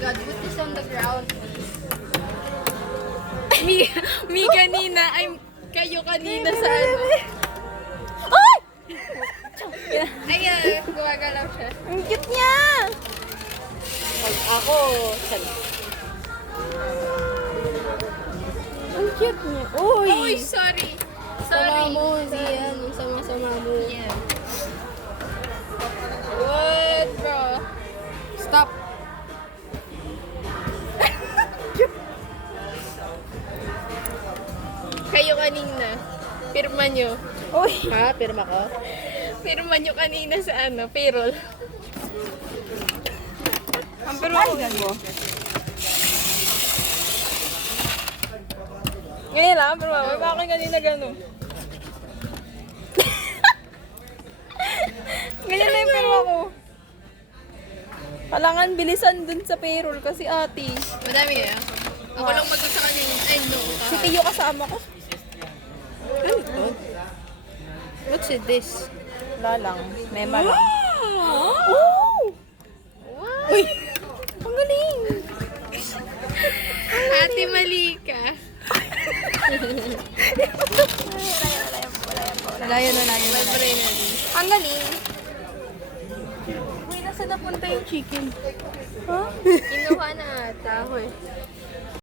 God, put this on the ground. Mi kanina, ay kayo kanina sa ano. Ay! Ayan, gumagalaw siya. Ang cute niya! Pag ako, Ang cute niya. Uy! Uy, sorry. Sama Sorry. mo, hindi yan. Yung sama-sama mo. Yeah. What, bro? Stop. kayo kanina. Pirma nyo. Uy! Ha? Pirma ko? Pirma nyo kanina sa ano, payroll. Ang pirma mo. Ngayon lang, pirma mo. Bakit kanina gano'n? Ganyan na yung pirma ko. Kailangan bilisan dun sa payroll kasi ate. Madami kaya? Ako lang mag-isa kanina. Ay, no. Si Tiyo kasama ko. Ano to? What's this? Wala lang. Mema lang. Oh! What? Uy! Ang galing! Ate Malika. Wala yun. Libre na din. Ang galing! Uy, nasa napunta yung chicken? Ha? Kinuha na ata ako eh.